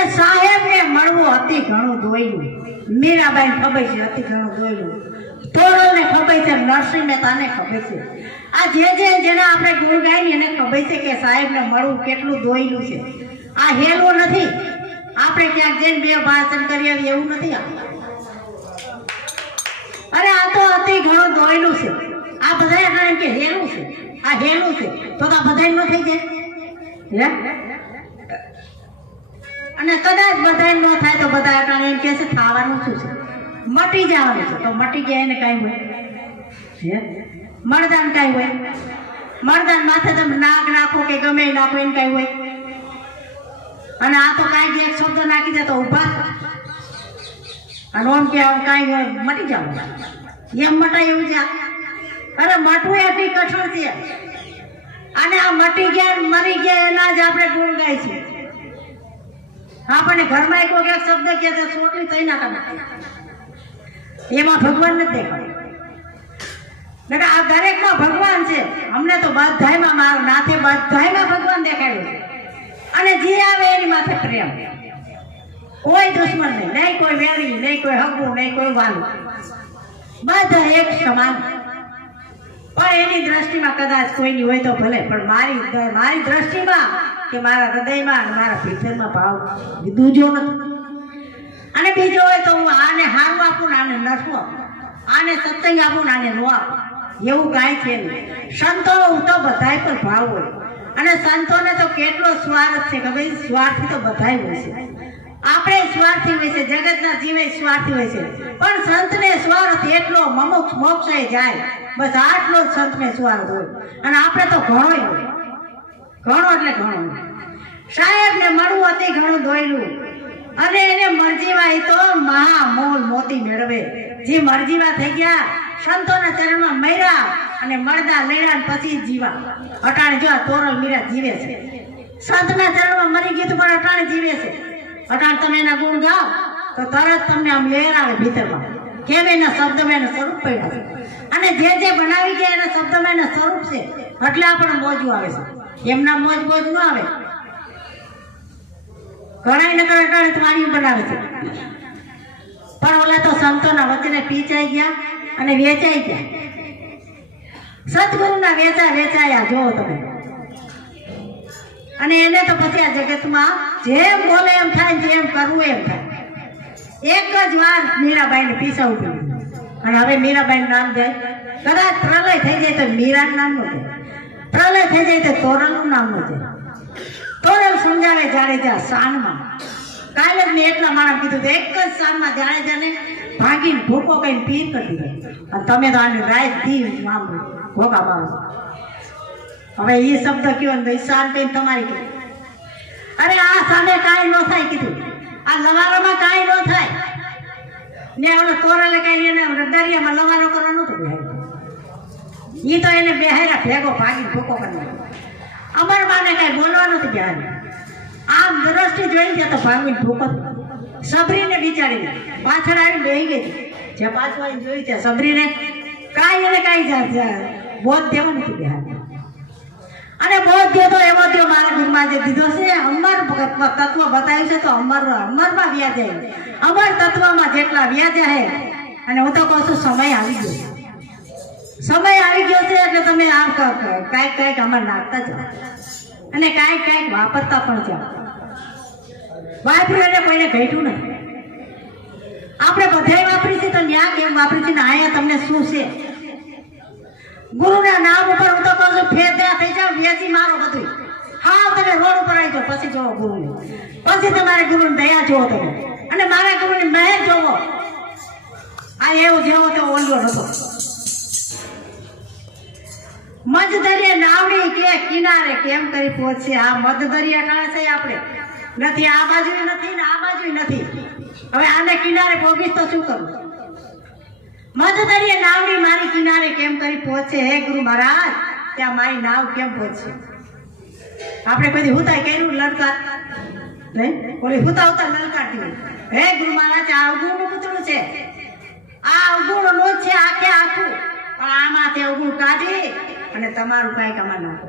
અને સાહેબને મળવું અતિ ઘણું દોયલું. મીરાબાઈને ખબર છે અતિ ઘણું દોયલું. તોરલને ખબર છે, નરસિંહ મહેતાને ખબર છે. આ જેને આપણે ગુણ ગાય એને ખબર છે કે સાહેબને મળવું કેટલું દોયલું છે. આ હેલું નથી. આપણે ક્યાંક જઈને બે ભાષણ કરી આવીએ એવું નથી. અરે આ તો અતિ ઘણું દોયલું છે. આ બધા એમ કે હેલું છે, આ હેલું છે તો બધા ન થઈ જાય. અને કદાચ બધા ન થાય તો બધા એમ કે છે ખાવાનું શું છે, મટી જવાનું છે. તો મટી ગયા એને કાંઈ હોય, મળદાન કાંઈ હોય? મળદાન માથે તમે નાગ નાખો કે ગમે નાખો એને કાંઈ હોય? અને આ તો કાંઈ એક શબ્દ નાખી દે તો ઉભા અને ઓમ કે કાંઈ મટી જાવ એમ મટાય એવું છે. અરે મટવું એટલી કઠણ છે. અને આ મટી ગયા મરી ગયા એના જ આપણે ગુણ ગાય છે. આપણને ઘરમાં એક શબ્દ કે ચોટલી થઈ ના એમાં ભગવાન નથી દેખાડ્યું. આ દરેકમાં ભગવાન છે. અમને તો બધાયમાં મારું નાથે બધાયમાં ભગવાન દેખાડ્યું છે. અને જે આવે એની માથે પ્રેમ, કોઈ દુશ્મન નહીં, નહીં કોઈ વેરી, નહીં કોઈ હગું, નહીં કોઈ વાલું, બધા એક સમાન. પણ એની દ્રષ્ટિમાં કદાચ કોઈની હોય તો ભલે, પણ મારી દ્રષ્ટિમાં કે મારા હૃદયમાં અને મારા ભીતરમાં ભાવ દૂજો નથી. અને બીજો હોય તો હું આને હારું આપું ને આને નસવું આપું, આને સત્સંગ આપું ને આને ન આપું, એવું કાંઈ છે નહીં. સંતો તો બધાય પર ભાવ હોય. અને સંતોને તો કેટલો સ્વાર્થ છે કે ભાઈ સ્વાર્થી તો બધાય હોય છે. આપણે સ્વાર્થી હોય છે, જગતના જીવે સ્વાર્થી હોય છે. પણ સંતને સ્વાર્થ એટલો મમોક્ષ મોક્ષે જાય, બસ આટલો જ સંતને સ્વાર્થ હોય. અને આપણે તો ઘણો હોય, ઘણો એટલે ઘણો. સાહેબને મળવું અતિ ઘણું દોયલું. અને એને મરજીમાં એ તો મહામોલ મોતી મેળવે. જે મરજીમાં થઈ ગયા સંતોના ચરણમાં મર્યા અને મળદા લેડા પછી જીવા. અટાણે જો તોરલ મીરા જીવે છે, સંતના ચરણમાં મરી ગયું પણ અટાણે જીવે છે. અટાણે તમે એના ગુણ ગાઓ તો તરત તમને આમ લેર આવે ભીતરમાં, કેમ એના શબ્દમાં એનું સ્વરૂપ પડ્યા છે. અને જે બનાવી ગયા એના શબ્દમાં એના સ્વરૂપ છે, એટલે આપણને મોજું આવે છે. એમના મોજ ન આવે. ઘણા નકર અટાણે વાણી બનાવે છે, પણ ઓલા તો સંતોના વચને પીચાઈ ગયા અને વેચાઈ ગયા. સદગુરુના વેચાયા જોવો તમે. અને એને તો પછી આ જગતમાં જેમ બોલે એમ થાય, જેમ કરવું એમ થાય. એક જ વાર મીરાબાઈને પીસાવું પડ્યું. અને હવે મીરાબાઈનું નામ જાય, કદાચ પ્રલય થઈ જાય તો મીરાનું નામ નું જાય, પ્રલય થઈ જાય તો તોરલનું નામ નું જાય. તોરલ સમજાવે જાડેજા શાનમાં. કાલે જ મેં એટલા માણસ કીધું એક જ શાનમાં જાડેજાને ભાગીને ભૂકો કઈને પીર કરી દીધો. અને તમે તો આને રાત દી આમ ભોગા પાડો. હવે એ શબ્દ કયો ને શાન કઈ તમારી કઈ. અરે આ સામે કાંઈ ન થાય કીધું, આ લવારામાં કાંઈ ન થાય ને. ઓલો તોરલે કઈ એને દરિયામાં લવારો કરવા નહોતો બેહાર્યો. એ તો એને બેહાર્યા ભેગો ભાગીને ભૂકો કરી. અમર માને કઈ બોલવા નથી ગયા. આમ દ્રષ્ટિ જોઈ ગયા તો ભાગીને ભૂકો. સબરીને બિચારીને પાછળ આવી બેહી ગઈ. જે પાછળ આવીને જોઈ છે સબરીને કાંઈ એને કાંઈ બોધ દેવા નથી બેહાર્યો. અને બોધ દે તો એવો જો મારા ગુરુમાં જે દીધો છે, અમર તત્વ બતાવ્યું છે તો અમરમાં વ્યાજે. અમર તત્વમાં જેટલા વ્યાજે હે. અને હું તો કહું છું સમય આવી ગયો, સમય આવી ગયો છે. એટલે તમે આમ કાંઈક અમર નાખતા જાઓ અને કાંઈક વાપરતા પણ જાઓ. વાપર્યું એટલે કોઈને ઘટ્યું નથી. આપણે બધાય વાપરી છે તો ન્યા કેમ વાપરી છે ને આયા તમને શું છે? ગુરુના નામ ઉપર હું તો કહું છું ફેરદા થઈ જાવ, વેચી મારો બધું. હા તમે રોડ ઉપર આવી જાઓ પછી જોવો ગુરુને, પછી તમારે ગુરુની દયા જોવો તમે, અને મારા ગુરુની મહેર જોવો. આ એવું જેવો તો ઓલ્યો નતો. મધદરિયા નાવડી કે કિનારે કેમ કરી પહોંચશે? આ મધદરિયા ટાણે છે આપણે નથી, આ બાજુ નથી ને આ બાજુ નથી. હવે આને કિનારે પહોંચીશ તો શું કરું? મધદરિયા નાવડી મારી કિનારે કેમ કરી પહોંચે? હે ગુરુ મહારાજ ત્યાં મારી નાવ કેમ પહોંચશે? આપણે કોઈ હુતાય કર્યું લલકાર નહીં, ઓલી હુતા લલકારતી હોય. હે ગુરુ મહારાજ આ અવગુણનું પૂતળું છે, આ અવગુણ નો છે આખે આખું. પણ આમાંથી અવગુણ કાઢી અને તમારું કાંઈક આમાં નાખો.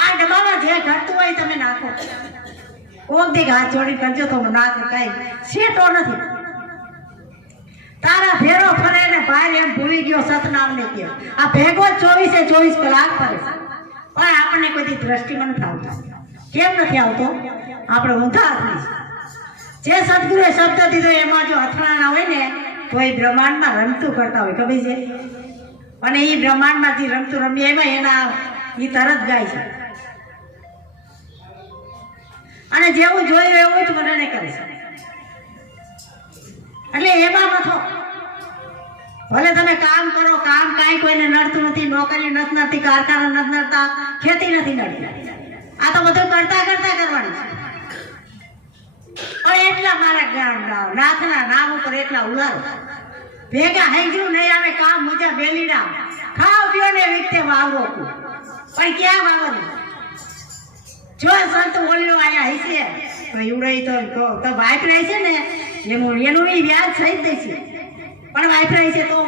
આ ડબ્બામાં જે ઘટતું હોય તમે નાખો. કોક દી હાથ જોડી કરજો તો ના કઈ સેટો નથી. તારા ભેરો ફરે ને ભાઈ એમ ભૂલી ગયો સતનામ ને ગયો. આ ભેગો 24 કલાક ફરે છે, પણ આપણને કોઈ દ્રષ્ટિમાં નથી આવતો. કેમ નથી આવતો? આપણે ઊંધા હાથની. જે સદગુરુએ શબ્દ દીધો એમાં જો અથડાણા ના હોય ને તો એ બ્રહ્માંડમાં રમતું કરતા હોય, ખબર છે? અને એ બ્રહ્માંડમાં જે રમતું રમીએ એમાં એના એ તરત ગાય છે. અને જેવું જોયું એવું જ વર્ણન કરે છે. એટલે એમાં મથો. ભલે તમે કામ કરો, કામ કાંઈ કોઈને નડતું નથી, નોકરી નથી નડતી, કારખાના નથી નડતા, ખેતી નથી નડતી. આ તો બધું કરતા કરતા કરવાનું છે. પણ એટલા મારા નાથના નામ ઉપર એટલા ઉલારો ભેગા હેંગરું નહીં આવે કામ મુજા બેલીડા ખાવ પીઓ ને વિકતે વાવરો. પણ ક્યાં વાવરું? જો સંત ઓલ્યો આયા હશે તો એવડે તો વાપરાય છે ને એનું એ વ્યાજ થઈ જ છે. પણ વાપરાય છે તો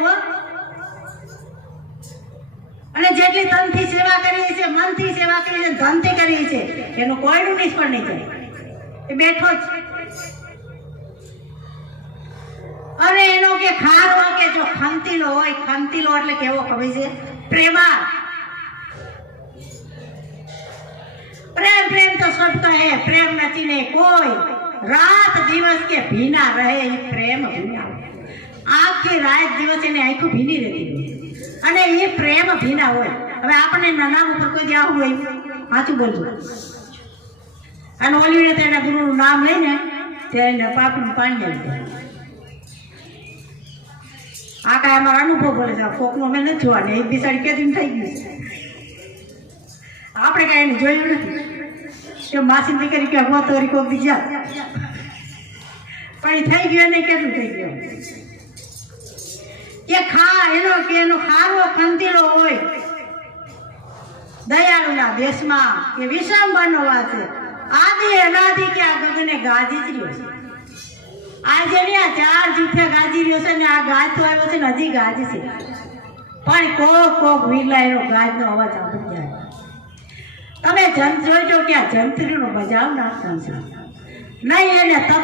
અને જેટલી તનથી સેવા કરીએ છીએ, મનથી સેવા કરીએ છીએ, ધનથી કરીએ છીએ, એનું કોઈનું નિષ્ફળ નહીં જાય. એ બેઠો જ. અને એનો કે ખારો કે જો ખંતીલો હોય, ખંતીલો એટલે કેવો ખબર છે? પ્રેમા. प्रेम प्रेम तो सबका है, प्रेम નથી ને કોઈ. રાત દિવસ કે ભીના રહે એ પ્રેમ ભીના. આખી રાત દિવસ એને આખું ભીની રહેતી અને એ પ્રેમ ભીના હોય. હવે આપણને નામ ઉપર કોઈ દેવું હોય, સાચું બોલજો. અને ઓલી રીતે એના ગુરુનું નામ લઈને તેને પાપનું પાણી લઈ જાય. આ કાંઈ અમારો અનુભવ બોલે છે. કોકનો મેં નથી જોવા ને એક બિસાડી કેદી થઈ ગયું છે. આપણે કાંઈ એને જોયું નથી કે માસી દીકરી કે તોરી કોક બીજા પણ એ થઈ ગયો નહીં. કેટલું થઈ ગયું કે એનો ખારો ખંતીલો હોય. દયાળુના દેશમાં કે વિશ્રામબાનો વાત છે. આદિ અનાદિ કે આ ગગને ગાજી જ રહ્યો છે. આજે ને આ 4 જૂઠે ગાજી રહ્યો છે ને આ ગાજ તો આવ્યો છે ને હજી ગાજ છે. પણ કોક વિરલા એનો ગાજનો અવાજ સાંભળી જાય. તમે જોઈજો કે આ જંત્રીનો બજાવ ના સમજો નહીં. એને તત્વ